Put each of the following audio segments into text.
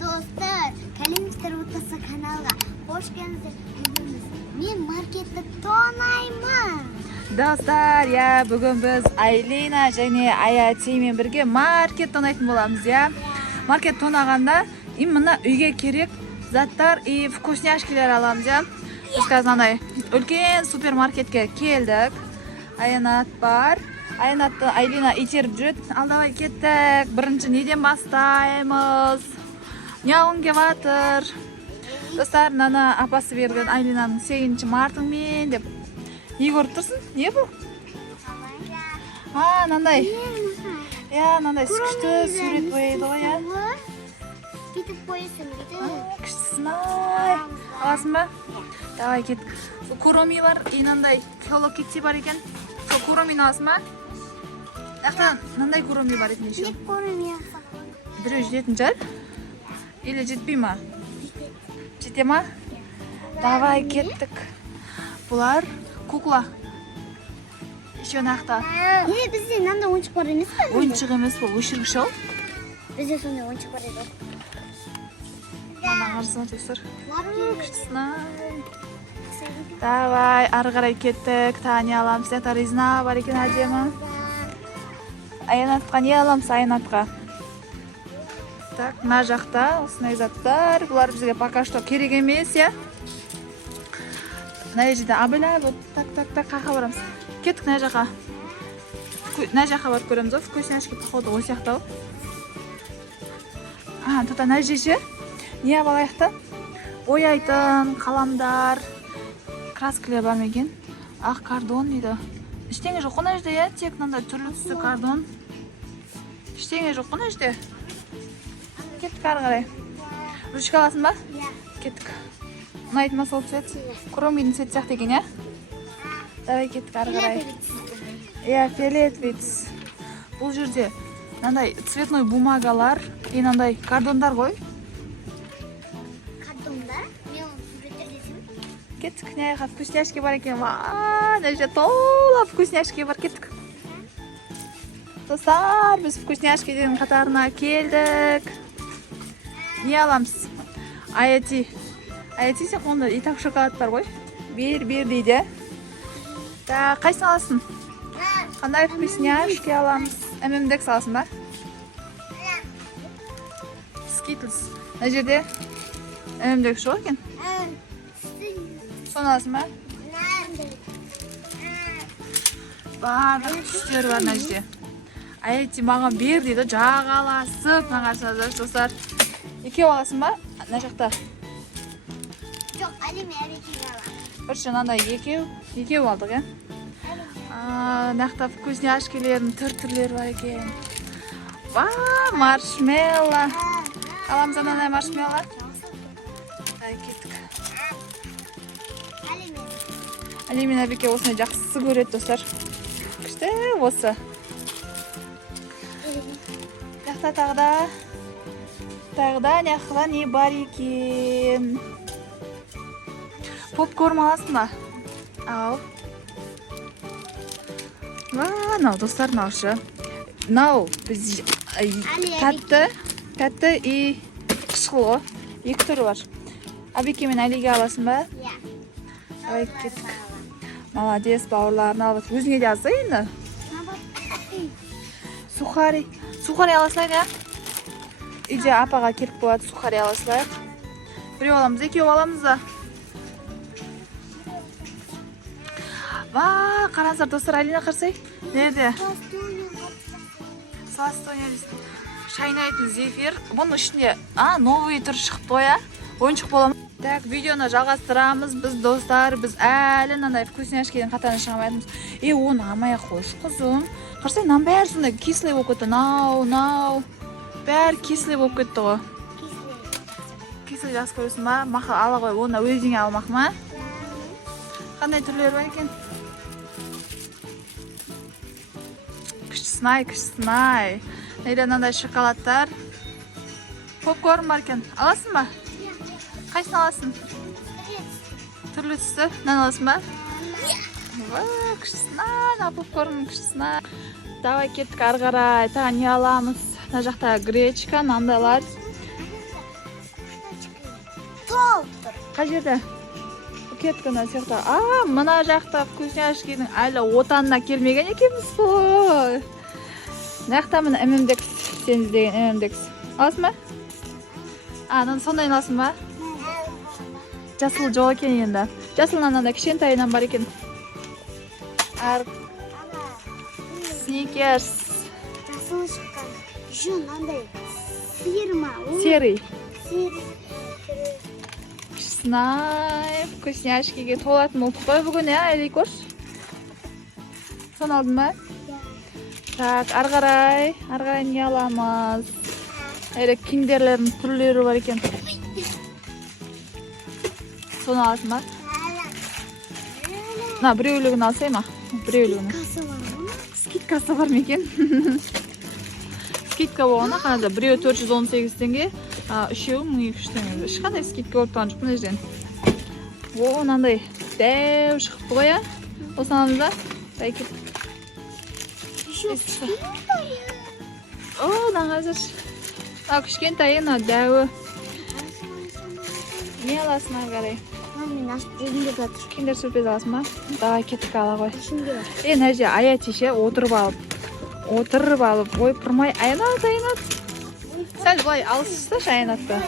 достар, Калимовтар отбасы каналға қош келдіңіздер. Мен маркетті тонаймын. Достар, бүгін біз Айлина және Аятимен бірге маркет тонайтын боламыз, Маркет тонағанда именно үйге керек заттар и вкусняшкилер аламыз, Біз қазір үлкен супермаркетке келдік. Аянат бар. Аянатты Айлина итеріп жүреді. Алдабай кеттік. Бірінші неден бастаймыз? Не алғың келіп жатыр? Достар, нана апасы берген Айлинаның 8 мартыңмен деп. Не көріп тұрсың? Не бұл? Нандай. Нандай күшті сурет бояйды ғой, Бүйтіп қойсын, күштісін-ай. Аласың ба? Давай кеттік. Куроми бар, нандай Hello Kitty бар екен. Куромини аласың ба? Нандай куроми бар екен еще. Біреу жететін жар? Или жетпей ма? Жете ма? Давай кеттік. Бұлар кукла. Еще нақта. Бізде мынандай ойыншық бар емес пе? Ойыншық емес бұл, өшіргіш ол. Бізде сондай ойыншық бар еді. Қарсына тексір. Күштісін-ай. Давай, ары қарай кеттік. Тағы не аламыз? Резина бар екен әдемі. Аянатқа не аламыз? Аянатқа. Так, мына жақта осындай заттар. Бұлар бізге пока что керек емес, Мына жерде абайлай, так, қақа барамыз. Кеттік мына жаққа. Мына жаққа барып көреміз, вкусняшки походу ой сияқтау. Тута мына жерде не алайық? Бояйтын қаламдар, краскілер бар ма екен? Ақ кардон дейді. Ештеңе жоқ мына жерде, тек мынандай түрлі түсті кардон. Ештеңе жоқ мына жерде. Кеттік ары қарай. Ручка аласың ба? Кеттік. Ұнайтын ма сол цвет? Куромидің цвет сияқты екен, Давай кеттік ары қарай. Фиолет вид. Бұл жерде мынандай цветной бумагалар, мынандай кардондар ғой. Кардондар? Мен суреттер десем. Кеттік, не аяқа вкусняшки бар екен. Мына жерде тола вкусняшки бар, кеттік. Достар, біз вкусняшкиден қатарына келдік. Не аламыз? Аяти сен қолында итак шоколад бар ғой. Бер дейді. Қайсын аласың? Қандай вкусняшки аламыз? ММДекс аласың ба? Skittles. Мына жерде ММДекс жоқ екен? Соны аласың ба? Барлық түстер бар мына жерде. Аяти маған бер дейді, жағаласып. Мына қарсыңыздар, достар. Екеу аласың ба? Мына жақта. Жоқ, әлеме әрекеге алам. Бірші мынандай екеу алдық, Нақта вкусняшкелердің түрлері бар екен. Маршмелло. Аламыз мынандай маршмелло. Кеттік. Әлемен әбеке осыны жақсы көреді, достар. Күшті осы. Тағда нақыла не бар екен? Попкорн аласың ба? Ау. Нау, достар, наушы. Нау, біз тәтті и қышқылы. Екі түрі бар. Әбеке мен Әлиге аласың ба? Давай кеттік. Молодец, бауырларын алып. Өзіңе де азды енді? Сухари аласылайық, Үйде апаға керек болады, сухари аласылайық. Біреу аламыз, екеу аламыз да. Қараңыздар, достар, Алина қарсай. Nerede? Шайнайтын зефир. Бұның ішінде новый түр шығып қоя. Ойыншық боламыз. Так, видеоны жалғастырамыз. Біз достар, біз әлі мынандай вкусняшкеден қатарына шығамайтымыз. Оны алмай қойшы, қызым. Қарсай, мынаның бәрі сондай кислый болып кетті. Нау. Бәрі кислый болып кетті ғой. Кислый жақсы көресің ба? Мақы ала қой, оны өзіңе алмақ ма? Қандай түрлері бар екен? Күштісін-ай. Нейде мынандай шоколадтар. Попкорн бар екен. Аласың ба? Қайсын аласың? Түрлі түсті. Мынаны аласың ба? Күштісін-ай. Попкорн күштісін-ай. Давай кеттік ары қарай. Тағы не аламыз? Мына жақта гречка, мынандайлар. Сол тұр. Қай жерде? Кетті мына жақта. Мына жақта вкусняшкидің әлі отанына келмеген екенбіз ғой. Мына жақта міне ММДекс, сен іздеген ММДекс. Аласың ба? Сондайын аласың ба? Жасыл жоқ екен енді. Жасылынан анда кішкентайынан бар екен. Сникерс. Жасыл шыққан. Жон, андай. Сиыр ма? Серый. Сиыр. Снайп, вкусняшкиге толатын болдық қой бүгін, әлей көш. Соны алдың ба? Так, арғарай не аламыз? Әлі киндерлердің түрлері бар екен. Соны аласың ба? Біреулігін алсай ма? Біреулігін. Скидкасы бар ма екен? Скидка болғанда қанада біреу 418 теңге, үшеуі 1200 теңге. Ешқандай скидка болып тұрған жоқ мына жерден. Мынандай дәу шығыпты ғой, осыны аламыз ба? Бәйкет. Мына қазір. Кішкентайы дәуі. Не аласың арғарай? Мен ашып жегінде жатыр. Киндер сюрприз аласың ба? Давай кеттік ала ғой. Мына жерде аятише отырып алып, ой тұрмай, Аянат. Сәл былай алысташы Аянатты.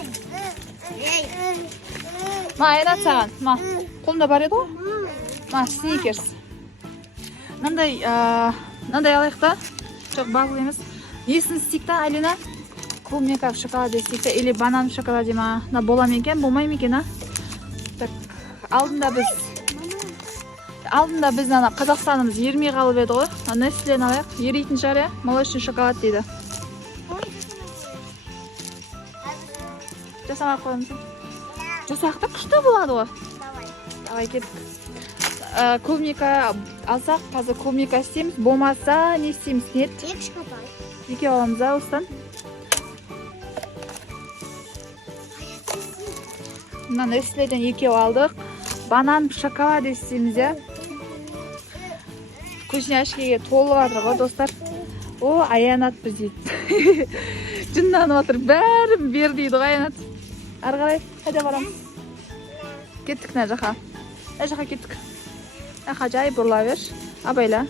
Аянат саған. Қолымда бар еді ғой? Сникерс. Мынандай алайық та. Жоқ, бағыл емес. Несін істейік та, Алина? Клубника в шоколаде істейікті, или банан в шоколаде ма? Бола ма екен, болмай ма екен, Так, алдында біз Қазақстанымыз ермей қалып еді ғой. Нестлен алайық, ерейтін шығар, молочный шоколад дейді. Жасамай қойымыз. Жасақта күшті болады ғой. Давай кеттік. Клубника алсақ, қазір клубника істейміз. Болмаса, не істейміз? Нет? Екі аламыз осыдан. Мына Нестледен екеу алдық. Банан шоколад істейміз, Вкусняшкиге толып жатыр ғой, достар. Аянат біз дейді. Жынданып отыр, бәрін бер дейді ғой, Аянат. Арғарай, қайда барамыз? Кеттік мына жаққа. Мына жаққа кеттік. Жай бұрыла бер. Абайла.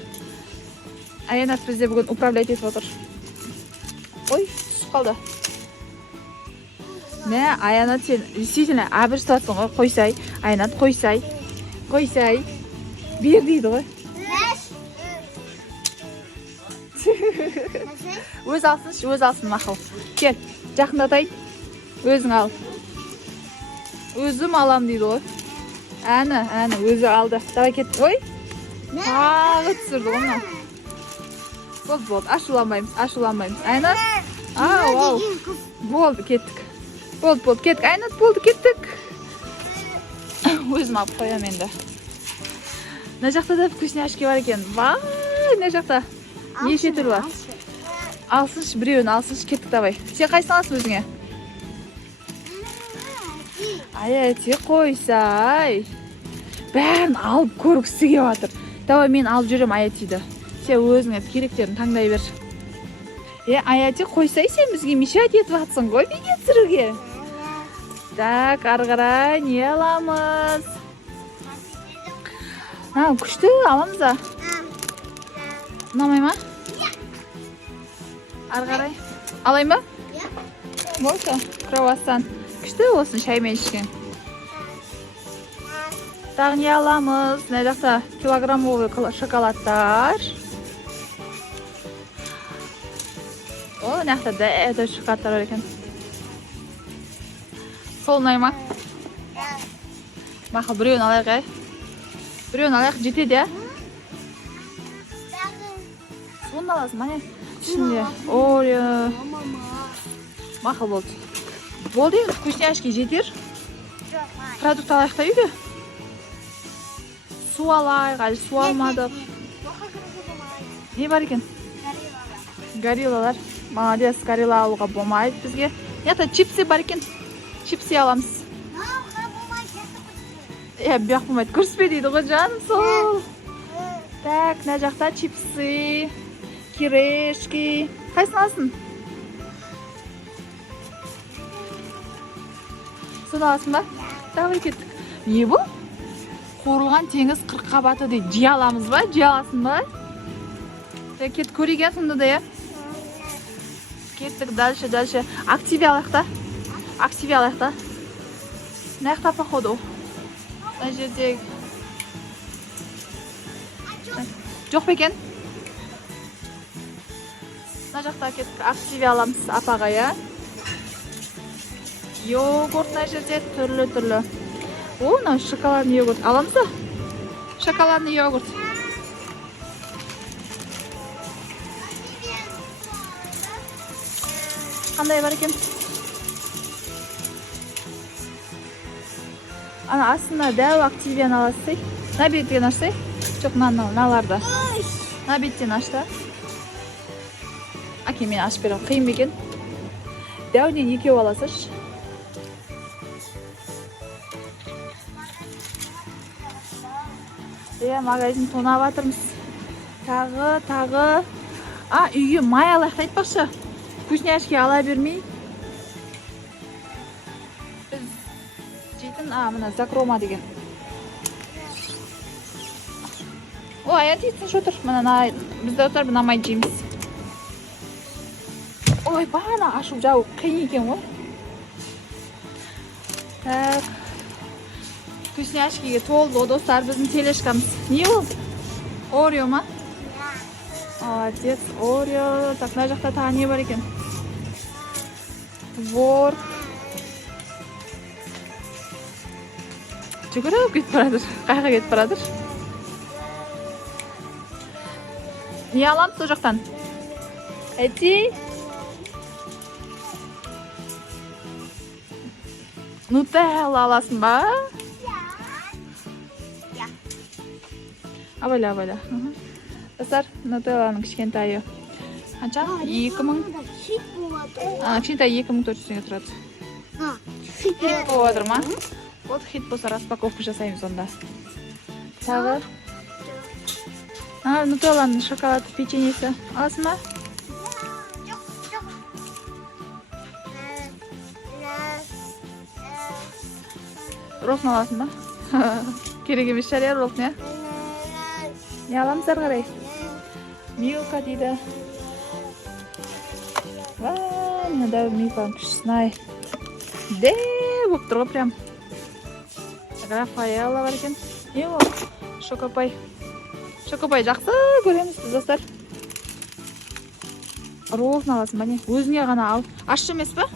Аянат бізде бүгін управлять етіп отыр. Ой, түсіп қалды. Аянат, сен действительно әбір ұстаттың ғой, қойсай. Аянат, қойсай. Бер дейді ғой. Өз алсын мақыл. Кел, жақындатайын. Өзің ал. Өзім алам дейді ғой. Әні, өзі алды. Давай кеттік. Ой, тағы түсірді ғой. Болды, ашуланбаймыз. Аянат? Вау. Болды, кеттік. Болды, кеттік. Аянат, болды, кеттік. Өзім алып қоям енді. Мына жақта да вкусняшки бар екен. Вай, мына жақта. Неше түр бар? Алсыншы, біреуін алсыншы, кеттік давай. Сен қайсын аласың өзіңе? Аяти қойсай. Бәрін алып көргісі кеп жатыр. Давай мен алып жүрем Аятиді. Сен өзіңе керектерін таңдай бер. Аяти қойсай, сен бізге мешать етіп жатсың ғой бейне түсіруге. Так, арғарай, не аламыз? Күшті аламыз да. Ұнамай ма? Арғарай. Алайын ба? Болды, круассан. Күшті болсын шаймен ішкен. Тағы не аламыз? Мына жақта килограммовый шоколадтар. Мына жақта дәді шоколадтар бар екен. Сол ұнай ма? Мақыл, біреуін алайық, Біреуін алайық, жетеді, Соны аласың, мане? Ішінде. Ой, мақыл болды. Болды енді, вкусняшки жетер. Продукт алайық та үйде. Су алайық, әлі су алмадық. Не бар екен? Гориллалар. Молодец, горилла алуға болмайды бізге. Яқта чипсы бар екен. Чипсы аламыз. Бияқ болмайды. Көріспе дейді ғой, жаным сол. Так, мына жақта чипсы, кирешки. Қайсын аласың? Соны аласың ба? давай кеттік. Не бұл? Қорылған теңіз қырыққабаты дейді. Жей аламыз ба? Жей аласың ба? Кет көреген сонда да, я? Кеттік дальше. Активе алайық та. Мына жақта походу. Мына жерде жоқ па екен? Мына жақта кеттік. Активе аламыз апаға, я? Йогурт мына жерде түрлі. О, мына шоколадный йогурт. Аламыз ба? Шоколадный йогурт. Қандай бар екен? Ана астында дәу активияны аласыз. Мына беттен ашсай. Жоқ, мыналарды. Мына беттен ашты. Әке, мен ашып берем. Қиын бекен. Дәуден екеу аласыз. Магазин тонап атырмыз. Тағы. Үйге май алайық айтпақшы. Вкусняшки ала бермей. Біз жейтін, мына закрома деген. Аян тейсін шотыр. Бізді отыр бұна май жейміз. Ой, бана ашып жау қиын екен ғой. Так. Вкусняшкиге толды, достар, біздің телешкамыз. Не ол? Орео ма? Молодец, Орео. Так, мына жақта тағы не бар екен? Твор. Жүгіріп кетіп барадыр. Қайға кетіп барадыр? Не аламыз сол жақтан? Әти? Нутелла аласың ба? Абайла. Достар, Нутелланың кішкентайы. Қанша? 2000. Кішкентай 2400 теңге тұрады. Хит болады ма? Вот хит болса распаковка жасаймыз онда. Тағы. Нутелланың шоколад печеньесі. Аласың ба? Роллтын аласың ба? Керек емес шығар, роллтын, я? Не аламыз ары қарай? Милка дейді. Мына дәу Милканың кішісін-ай. Болып тұр ғой прям. Рафаэлла бар екен. Не ол? Шокопай. Шокопай жақсы көреміз, достар. Роллтын аласың ба, не? Өзіңе ғана ал. Ашшы емес па?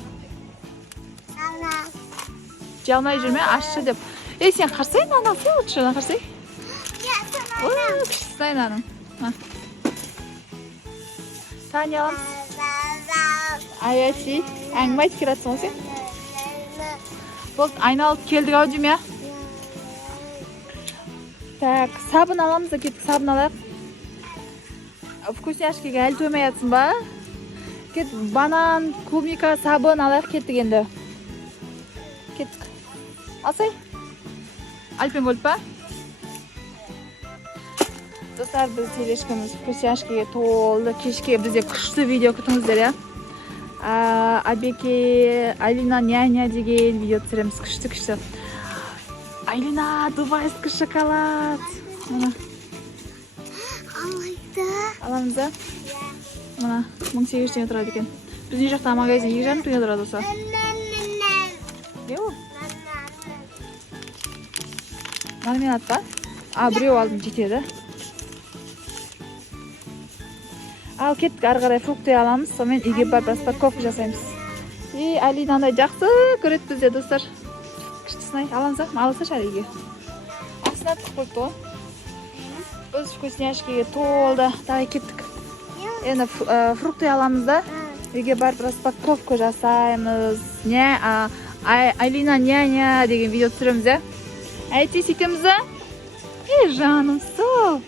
Жей алмай жүрме, ашшы деп. Сен қарсай, наны алсай, отшыдан қарсай. Кішісін айнаның. Та не аламыз? Аяси, әңгіме айтып кератсың ғой сен? Болды, айналып келдік ау дейм, я? Так, сабын аламыз да кеттік, сабын алайық. Вкусняшкеге әлі тоймай атсың ба? Кеттік, банан, клубника, сабын алайық кеттік енді. Кеттік. Алсай? Альпенгольд ба? Достар, біз телешкіміз вкусняшкеге толды. Кешке бізде күшті видео күтіңіздер, я? Абеке, Айлина няня деген видео түсіреміз. Күшті. Айлина, дубайский шоколад. Аламыз да? Мына 1800 теңге тұрады екен. Біздің жақта магазин 2,5 теңге тұрады осы. Не ол? Мармелад ба? Біреу алдым жетеді. Ал кеттік, ары қарай фрукты аламыз, сонымен үйге барып распаковка жасаймыз. Алинандай жақсы көреді бізде, достар. Күштісін аламыз ба? Алыса шар үйге. Астына тұқ қойыпты ғой. Біз вкусняшкеге толды. Давай кеттік. Енді фрукты аламыз да. Үйге барып распаковка жасаймыз. Айлина няня деген видео түсіреміз, я? Әйте сөйтеміз да? Жаным, сол.